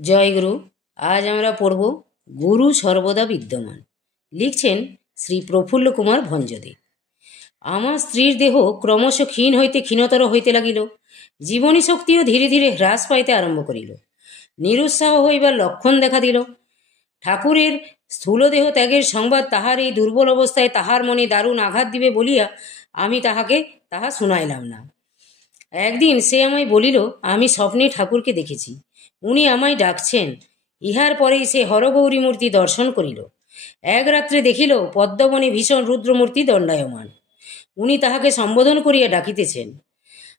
জয়গুরু। আজ আমরা পড়ব গুরু সর্বদা বিদ্যমান। লিখছেন শ্রী প্রফুল্ল কুমার ভঞ্জদে। আমার স্ত্রীর দেহ ক্রমশ ক্ষীণ হইতে ক্ষীণতর হইতে লাগিল। জীবনী শক্তিও ধীরে ধীরে হ্রাস পাইতে আরম্ভ করিল। নিরুৎসাহ হইবার লক্ষণ দেখা দিল। ঠাকুরের স্থূলদেহ ত্যাগের সংবাদ তাহার এই দুর্বল অবস্থায় তাহার মনে দারুণ আঘাত দিবে বলিয়া আমি তাহাকে তাহা শুনাইলাম না। একদিন সে আমায় বলিল, আমি স্বপ্নে ঠাকুরকে দেখেছি, উনি আমায় ডাকছেন। ইহার পরেই সে হরগৌরী মূর্তি দর্শন করিল। এক রাত্রে দেখিল পদ্মবনে ভীষণ রুদ্রমূর্তি দণ্ডায়মান। উনি তাহাকে সম্বোধন করিয়া ডাকিতেছেন,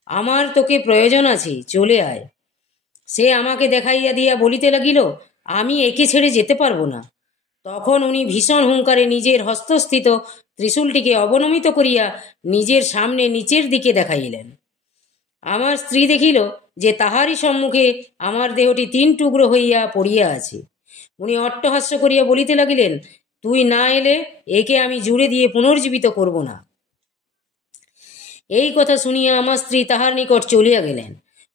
আমার তোকে প্রয়োজন আছে, চলে আয়। সে আমাকে দেখাইয়া দিয়া বলিতে লাগিল, আমি একে ছেড়ে যেতে পারবো না। তখন উনি ভীষণ হুঙ্কারে নিজের হস্তস্থিত ত্রিশূলটিকে অবনমিত করিয়া নিজের সামনে নিচের দিকে দেখাইলেন। আমার স্ত্রী দেখিল যে তাহারই সম্মুখে আমার দেহটি 3 টুকরো হইয়া পড়িয়া আছে। উনি অট্টহাস্য করিয়া বলিতে লাগিলেন, তুই না এলে একে আমি জুড়ে দিয়ে পুনর্জীবিত করব না। এই কথা শুনিয়া আমার স্ত্রী তাহার নিকট চলিয়া গেলেন।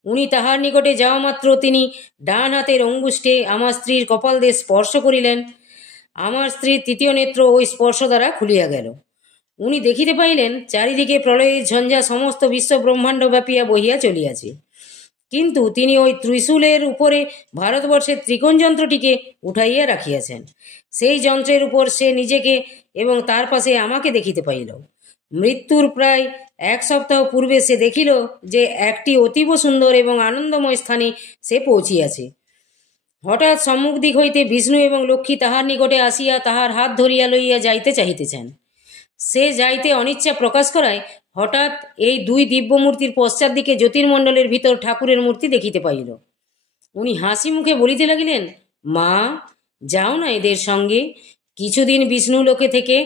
উনি তাহার নিকটে যাওয়া মাত্র তিনি ডান হাতের অঙ্গুষ্ঠে আমার স্ত্রীর কপাল দিয়ে স্পর্শ করিলেন। আমার স্ত্রীর তৃতীয় নেত্র ওই স্পর্শ দ্বারা খুলিয়া গেল। উনি দেখিতে পাইলেন চারিদিকে প্রলয়ের ঝঞ্ঝা সমস্ত বিশ্ব ব্রহ্মাণ্ড ব্যাপিয়া বহিয়া চলিয়াছে। কিন্তু তিনি ওই ত্রিশূলের উপরে ভারতবর্ষের ত্রিকোণ যন্ত্রটিকে উঠাইয়া রাখিয়াছেন। সেই যন্ত্রের উপর সে নিজেকে এবং তার পাশে আমাকে দেখিতে পাইল। মৃত্যুর প্রায় 1 সপ্তাহ পূর্বে সে দেখিল যে একটি অতীব সুন্দর এবং আনন্দময় স্থানে সে পৌঁছিয়াছে। হঠাৎ সম্মুখ দিক হইতে বিষ্ণু এবং লক্ষ্মী তাহার নিকটে আসিয়া তাহার হাত ধরিয়া লইয়া যাইতে চাহিতেছেন। সে যাইতে অনিচ্ছা প্রকাশ করায় হঠাৎ এই 2 দিব্য মূর্তির পশ্চাৎ দিকে জ্যোতির্মণ্ডলের ভিতর ঠাকুরের মূর্তি দেখিতে পাইল। উনি হাসি মুখে বলিতে লাগিলেন, মা, যাও না এদের সঙ্গে, কিছুদিন বিষ্ণু লোকে থেকে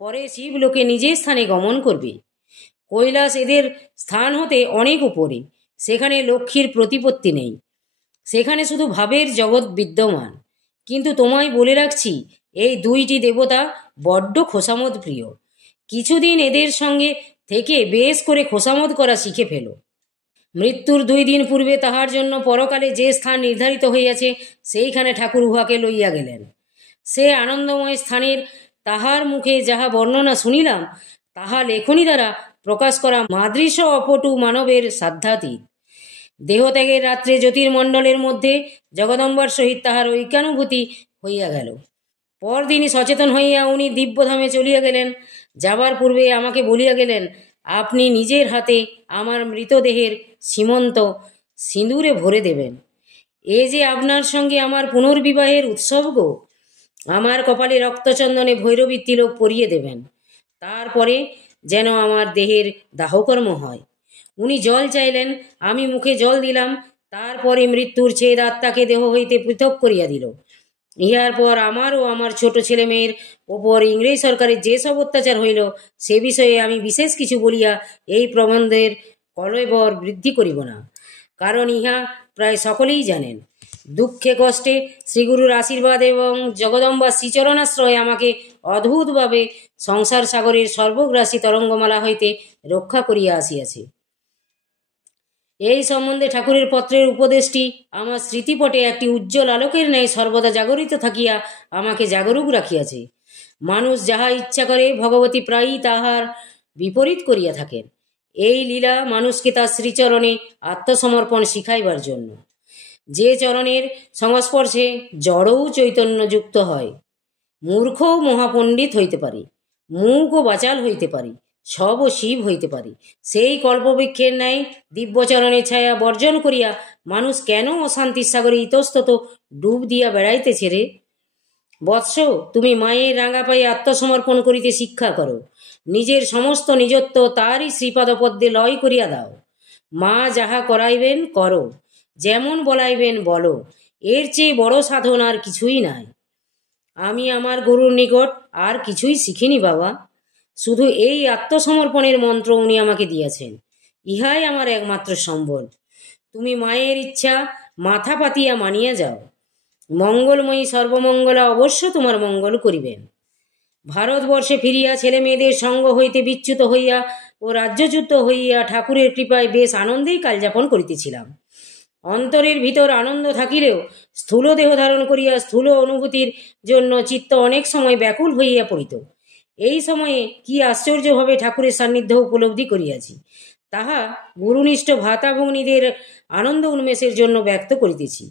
পরে শিব লোকে নিজের স্থানে গমন করবে। কৈলাস এদের স্থান হতে অনেক উপরে, সেখানে লক্ষ্মীর প্রতিপত্তি নেই, সেখানে শুধু ভাবের জগৎ বিদ্যমান। কিন্তু তোমায় বলে রাখছি, এই 2টি দেবতা বড্ড খোসামদ প্রিয়। কিছুদিন এদের সঙ্গে থেকে বেশ করে খোসামদ করা শিখে ফেলো। মৃত্যুর 2 দিন পূর্বে তাহার জন্য পরকালে যে স্থান নির্ধারিত হইয়াছে সেইখানে ঠাকুর উহাকে লইয়া গেলেন। সে আনন্দময় স্থানের তাহার মুখে যাহা বর্ণনা শুনিলাম তাহা লেখনী দ্বারা প্রকাশ করা মাদৃশ অপটু মানবের সাধ্যাতীত। দেহত্যাগের রাত্রে জ্যোতির্মণ্ডলের মধ্যে জগদম্বার সহিত তাহার ঐক্যানুভূতি হইয়া গেল। পরদিনই সচেতন হইয়া উনি দিব্যধামে চলিয়া গেলেন। যাবার পূর্বে আমাকে বলিয়া গেলেন, আপনি নিজের হাতে আমার মৃতদেহের সীমন্ত সিঁদুরে ভরে দেবেন। এ যে আপনার সঙ্গে আমার পুনর্বিবাহের উৎসব গো। আমার কপালে রক্তচন্দনে ভৈরবীর তিলক পরিয়ে দেবেন। তারপরে যেন আমার দেহের দাহকর্ম হয়। উনি জল চাইলেন, আমি মুখে জল দিলাম। তারপরে মৃত্যুর ছেদ আত্মাকে দেহ হইতে পৃথক করিয়া দিল। ইহার পর আমার ও আমার ছোট ছেলে মেয়ের ওপর ইংরেজ সরকারের যেসব অত্যাচার হইল সে বিষয়ে আমি বিশেষ কিছু বলিয়া এই প্রবন্ধের কলয়বর বৃদ্ধি করিব না, কারণ ইহা প্রায় সকলেই জানেন। দুঃখে কষ্টে শ্রীগুরুর আশীর্বাদ এবং জগদম্বার শ্রীচরণাশ্রয় আমাকে অদ্ভুতভাবে সংসার সাগরের সর্বগ্রাসী তরঙ্গমালা হইতে রক্ষা করিয়া আসিয়াছে। এই সম্বন্ধে ঠাকুরের পত্রের উপদেশটি আমার স্মৃতিপটে একটি উজ্জ্বল আলোকের ন্যায় সর্বদা জাগরিত থাকিয়া আমাকে জাগরুক রাখিয়াছে। মানুষ যাহা ইচ্ছা করে ভগবতী প্রায়ই তাহার বিপরীত করিয়া থাকেন। এই লীলা মানুষকে তার শ্রীচরণে আত্মসমর্পণ শিখাইবার জন্য। যে চরণের সংস্পর্শে জড়ও চৈতন্য যুক্ত হয়, মূর্খও মহাপণ্ডিত হইতে পারে, মূকও বাচাল হইতে পারে, সবও শিব হইতে পারে। সেই কল্পবৃক্ষের ন্যায় দিব্যচরণের ছায়া বর্জন করিয়া মানুষ কেন অশান্তির সাগরে ইতস্তত ডুব দিয়া বেড়াইতেছে রে? বৎস, তুমি মায়ের রাঙা পায়ে আত্মসমর্পণ করিতে শিক্ষা করো। নিজের সমস্ত নিজত্ব তারই শ্রীপাদপদ্মে লয় করিয়া দাও। মা যাহা করাইবেন করো, যেমন বলাইবেন বলো, এর চেয়ে বড় সাধন আর কিছুই নাই। আমি আমার গুরুর নিকট আর কিছুই শিখিনি বাবা, শুধু এই আত্মসমর্পণের মন্ত্র উনি আমাকে দিয়েছেন। ইহাই আমার একমাত্র সম্বল। তুমি মায়ের ইচ্ছা মাথা পাতিয়া মানিয়া যাও। মঙ্গলময়ী সর্বমঙ্গলা অবশ্য তোমার মঙ্গল করিবেন। ভারতবর্ষে ফিরিয়া ছেলে মেয়েদের সঙ্গ হইতে বিচ্যুত হইয়া ও রাজ্যচ্যুত হইয়া ঠাকুরের কৃপায় বেশ আনন্দেই কালযাপন করিতেছিলাম। অন্তরের ভিতর আনন্দ থাকিলেও স্থূল দেহ ধারণ করিয়া স্থূল অনুভূতির জন্য চিত্ত অনেক সময় ব্যাকুল হইয়া পড়িত। এই সময়ে কি আশ্চর্যভাবে ঠাকুরের সান্নিধ্য উপলব্ধি করিয়াছি, তাহা গুরুনিষ্ঠ ভাতা ভগ্নীদের আনন্দ উন্মেষের জন্য ব্যক্ত করিতেছি।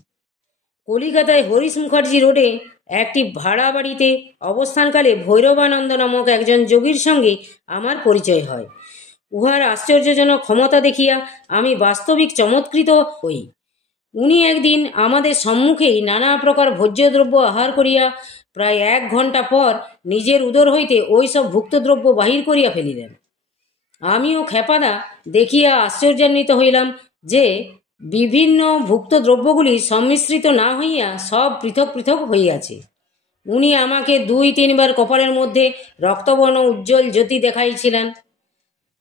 কলিকাতায় হরিশ মুখার্জি রোডে একটি ভাড়া বাড়িতে অবস্থানকালে ভৈরবানন্দ নামক একজন যোগীর সঙ্গে আমার পরিচয় হয়। উহার আশ্চর্যজনক ক্ষমতা দেখিয়া আমি বাস্তবিক চমৎকৃত হই। উনি একদিন আমাদের সম্মুখেই নানা প্রকার ভোজ্যদ্রব্য আহার করিয়া প্রায় 1 ঘণ্টা পর নিজের উদর হইতে ওই সব ভুক্তদ্রব্য বাহির করিয়া ফেলিলেন। আমিও খেপাদা দেখিয়া আশ্চর্যান্বিত হইলাম যে বিভিন্ন ভুক্ত দ্রব্যগুলি সম্মিশ্রিত না হইয়া সব পৃথক পৃথক হইয়াছে। উনি আমাকে 2-3 বার কপালের মধ্যে রক্তবর্ণ উজ্জ্বল জ্যোতি দেখাইছিলেন।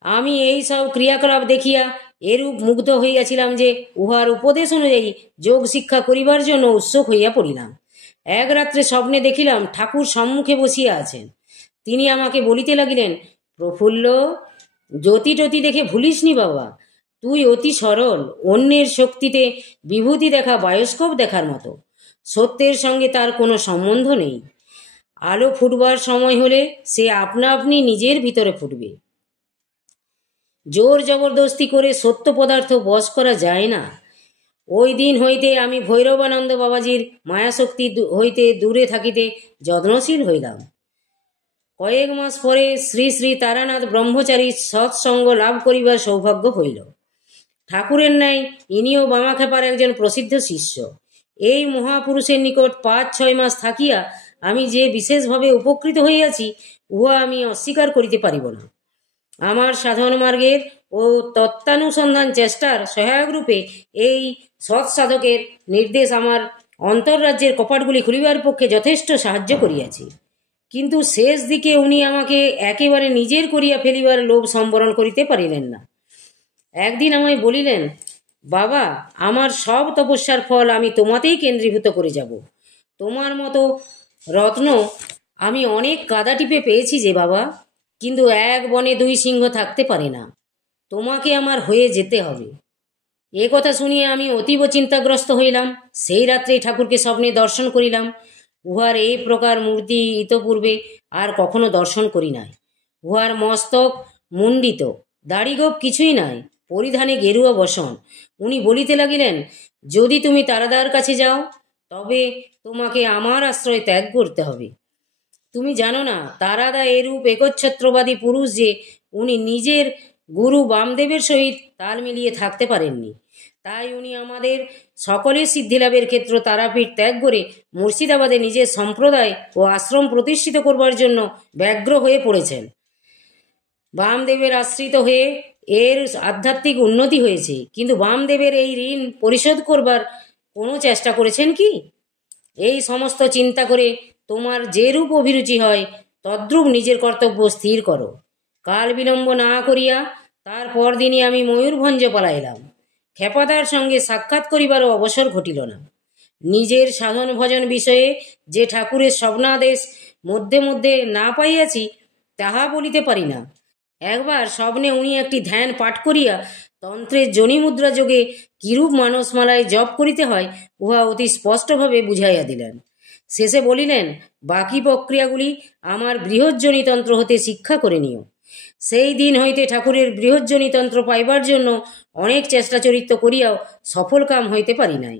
আমি এই সব ক্রিয়াকলাপ দেখিয়া এরূপ মুগ্ধ হইয়াছিলাম যে উহার উপদেশ অনুযায়ী যোগ শিক্ষা করিবার জন্য উৎসুক হইয়া পড়িলাম। এক রাত্রে স্বপ্নে দেখিলাম ঠাকুর সম্মুখে বসিয়া আছেন। তিনি আমাকে বলিতে লাগিলেন, প্রফুল্ল, জ্যোতি টতি দেখে ভুলিসনি বাবা, তুই অতি সরল, অন্যের শক্তিতে বিভূতি দেখা বায়োস্কোপ দেখার মতো। সত্যের সঙ্গে তার কোনো সম্বন্ধ নেই। আলো ফুটবার সময় হলে সে আপনা আপনি নিজের ভিতরে ফুটবে। জোর জবরদস্তি করে সত্য পদার্থ বশ করা যায় না। ওই দিন হইতে আমি ভৈরবানন্দ বাবাজির মায়াশক্তি হইতে দূরে থাকিতে যত্নশীল হইলাম। কয়েক মাস পরে শ্রী শ্রী তারানাথ ব্রহ্মচারীর সৎসঙ্গ লাভ করিবার সৌভাগ্য হইল। ঠাকুরের ন্যায় ইনিও বামাখ্যাপার একজন প্রসিদ্ধ শিষ্য। এই মহাপুরুষের নিকট 5-6 মাস থাকিয়া আমি যে বিশেষভাবে উপকৃত হইয়াছি, উহা আমি অস্বীকার করিতে পারিব না। আমার সাধন মার্গের ও তত্ত্বানুসন্ধান চেষ্টার সহায়ক রূপে এই সৎসাধকের নির্দেশ আমার অন্তর্রাজ্যের কপাটগুলি খুলিবার পক্ষে যথেষ্ট সাহায্য করিয়াছে। কিন্তু শেষ দিকে উনি আমাকে একেবারে নিজের করিয়া ফেলিবার লোভ সম্বরণ করিতে পারিলেন না। একদিন আমায় বলিলেন, বাবা, আমার সব তপস্যার ফল আমি তোমাতেই কেন্দ্রীভূত করে যাব। তোমার মতো রত্ন আমি অনেক কাদা টিপে পেয়েছি যে বাবা, কিন্তু এক বনে 2 সিংহ থাকতে পারে না। তোমাকে আমার হয়ে যেতে হবে। এ কথা শুনিয়ে আমি অতীব চিন্তাগ্রস্ত হইলাম। সেই রাত্রেই ঠাকুরকে স্বপ্নে দর্শন করিলাম। উহার এই প্রকার মূর্তি ইতপূর্বে আর কখনো দর্শন করি নাই। উহার মস্তক মুণ্ডিত, দাড়িগোপ কিছুই নাই, পরিধানে গেরুয়া বসন। উনি বলিতে লাগিলেন, যদি তুমি তারাদার কাছে যাও তবে তোমাকে আমার আশ্রয় ত্যাগ করতে হবে। তুমি জানো না, তারাদা এরূপ একচ্ছত্রবাদী পুরুষ যে উনি নিজের গুরু বামদেবের সহিত তাল মিলিয়ে থাকতে পারেননি। তাই উনি আমাদের সকলের সিদ্ধিলাভের ক্ষেত্র তারাপীঠ ত্যাগ করে মুর্শিদাবাদে নিজের সম্প্রদায় ও আশ্রম প্রতিষ্ঠিত করবার জন্য ব্যগ্র হয়ে পড়েছেন। বামদেবের আশ্রিত হয়ে এর আধ্যাত্মিক উন্নতি হয়েছে, কিন্তু বামদেবের এই ঋণ পরিশোধ করবার কোনো চেষ্টা করেছেন কি? এই সমস্ত চিন্তা করে তোমার যেরূপ অভিরুচি হয় তদ্রূপ নিজের কর্তব্য স্থির করো। কাল বিলম্ব না করিয়া তার পরদিনই আমি ময়ূরভঞ্জ পালাইলাম। খেপাদার সঙ্গে সাক্ষাৎ করিবারও অবসর ঘটিল না। নিজের সাধন ভজন বিষয়ে যে ঠাকুরের স্বপ্নাদেশ মধ্যে মধ্যে না পাইয়াছি তাহা বলিতে পারি না। একবার স্বপ্নে উনি একটি ধ্যান পাঠ করিয়া তন্ত্রের জনিমুদ্রা যোগে কিরূপ মানসমালায় জপ করিতে হয় উহা অতি স্পষ্টভাবে বুঝাইয়া দিলেন। শেষে বলিলেন, বাকি প্রক্রিয়াগুলি আমার বৃহজ্জনিতন্ত্র হতে শিক্ষা করে নিও। সেই দিন হইতে ঠাকুরের বৃহজ্জনিতন্ত্র পাইবার জন্য অনেক চেষ্টা চরিত্র করিয়াও সফল কাম হইতে পারি নাই।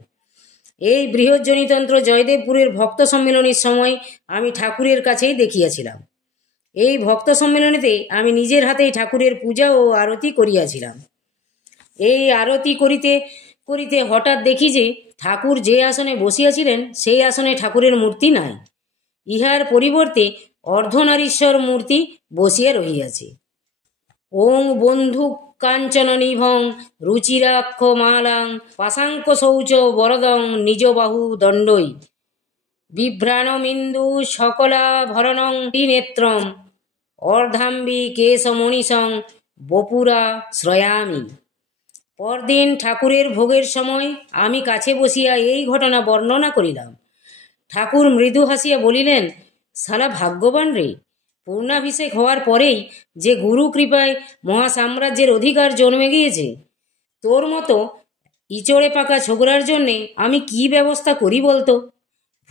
এই বৃহজ্জনিতন্ত্র জয়দেবপুরের ভক্ত সম্মেলনের সময় আমি ঠাকুরের কাছেই দেখিয়াছিলাম। এই ভক্ত সম্মেলনেতে আমি নিজের হাতেই ঠাকুরের পূজা ও আরতি করিয়াছিলাম। এই আরতি করিতে করিতে হঠাৎ দেখি যে ঠাকুর যে আসনে বসিয়াছিলেন সেই আসনে ঠাকুরের মূর্তি নাই। ইহার পরিবর্তে অর্ধনারীশ্বর মূর্তি বসিয়া রহিয়াছে। ওং বন্ধু কাঞ্চন নিভং রুচিরাক্ষ মালাং পাশাঙ্ক শৌচ বরদং নিজ বাহু দণ্ডই বিভ্রাণমিন্দু সকলা ভরণং নেত্রম অর্ধাম্বি কেশমণিসং বপুরা শ্রয়ামি। পরদিন ঠাকুরের ভোগের সময় আমি কাছে বসিয়া এই ঘটনা বর্ণনা করিলাম। ঠাকুর মৃদু হাসিয়া বলিলেন, শালা ভাগ্যবান রে, পূর্ণাভিষেক হওয়ার পরেই যে গুরু কৃপায় মহাসাম্রাজ্যের অধিকার জন্মে গিয়েছে। তোর মতো ইচড়ে পাকা ছোকরার জন্যে আমি কি ব্যবস্থা করি বলতো।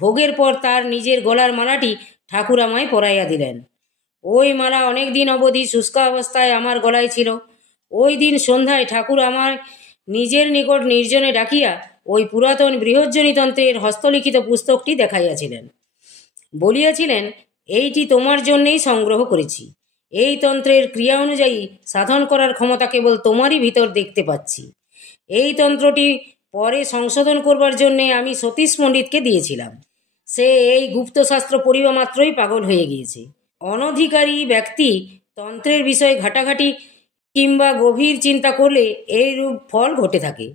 ভোগের পর তার নিজের গলার মালাটি ঠাকুর আমায় পরাইয়া দিলেন। ওই মালা অনেক দিন অবধি শুষ্ক অবস্থায় আমার গলায় ছিল। ওই দিন সন্ধ্যায় ঠাকুর আমার নিজের নিকট নির্জনে ডাকিয়া ওই পুরাতন বৃহজ্জনীতন্ত্রের হস্তলিখিত পুস্তকটি দেখাইয়াছিলেন। বলিয়াছিলেন, এইটি তোমার জন্যেই সংগ্রহ করেছি। এই তন্ত্রের ক্রিয়া অনুযায়ী সাধন করার ক্ষমতা কেবল তোমারই ভিতর দেখতে পাচ্ছি। এই তন্ত্রটি পরে সংশোধন করবার জন্যে আমি সতীশ পণ্ডিতকে দিয়েছিলাম। সে এই গুপ্তশাস্ত্র পড়িবা মাত্রই পাগল হয়ে গিয়েছে। অনধিকারী ব্যক্তি তন্ত্রের বিষয়ে ঘাটাঘাটি কিংবা গভীর চিন্তা করলে এই রূপ ফল ঘটে থাকে।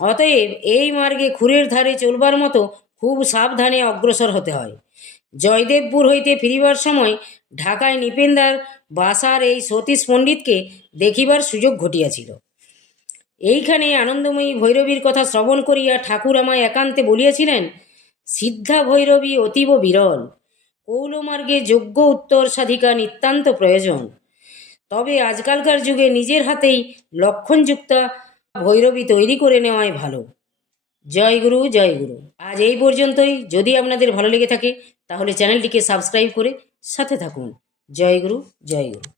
অতএব এই মার্গে খুরের ধারে চলবার মতো খুব সাবধানে অগ্রসর হতে হয়। জয়দেবপুর হইতে ফিরিবার সময় ঢাকায় নিপেন্দার বাসার এই সতীশ পণ্ডিতকে দেখিবার সুযোগ ঘটিয়াছিল। এইখানে আনন্দময়ী ভৈরবীর কথা শ্রবণ করিয়া ঠাকুর আমায় একান্তে বলিয়াছিলেন, সিদ্ধা ভৈরবী অতীব বিরল, কৌলমার্গে যোগ্য উত্তর সাধিকা নিতান্ত প্রয়োজন। তবে আজকালকার যুগে নিজের হাতেই লক্ষণযুক্তা ভৈরবী তৈরি করে নেওয়াই ভালো। জয় গুরু, জয় গুরু। আজ এই পর্যন্তই। যদি আপনাদের ভালো লেগে থাকে তাহলে চ্যানেলটিকে সাবস্ক্রাইব করে সাথে থাকুন। জয় গুরু, জয় গুরু।